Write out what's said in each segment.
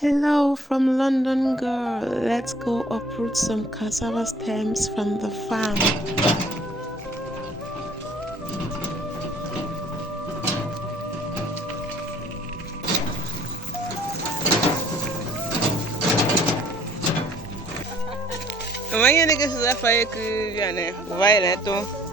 Hello from London, girl. Let's go uproot some cassava stems from the farm. Amanhã que se vai que já né, vai né, tô.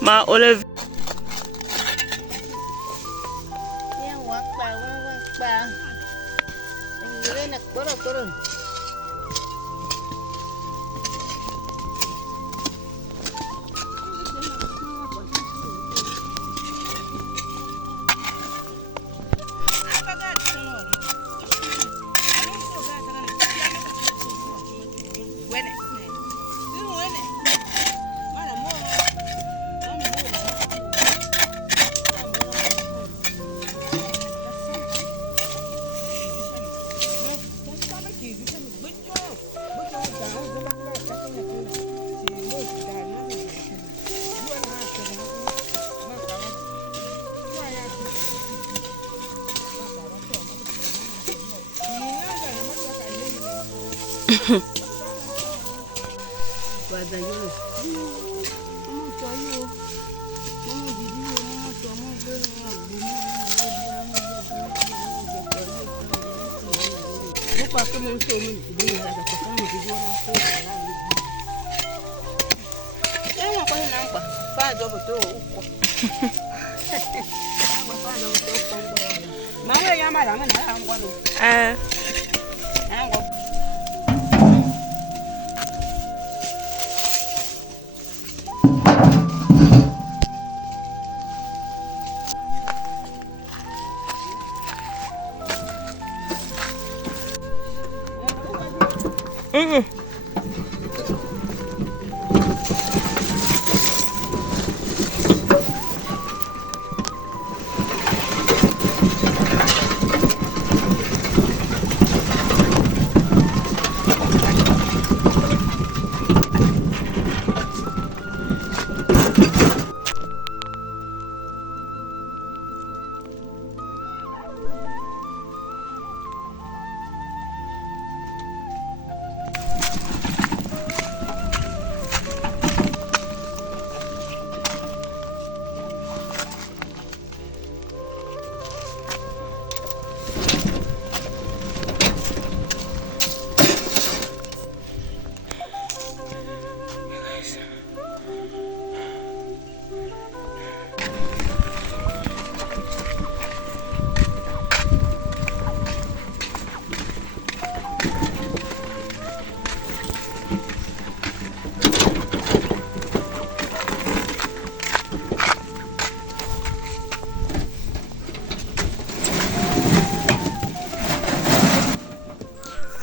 Ma olive.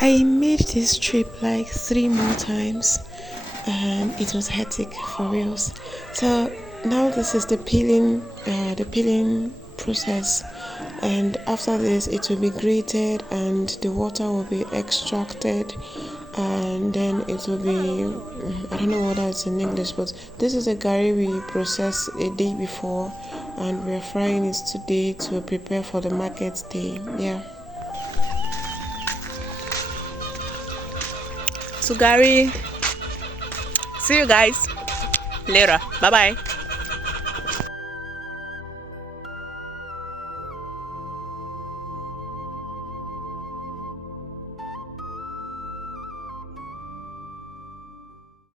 I made this trip like 3 more times and it was hectic for reals. So now this is the peeling process, and after this it will be grated and the water will be extracted, and then it will be, I don't know what that's in English, but this is a garri we processed a day before and we're frying it today to prepare for the market day. Yeah. So Gary, see you guys later. Bye bye.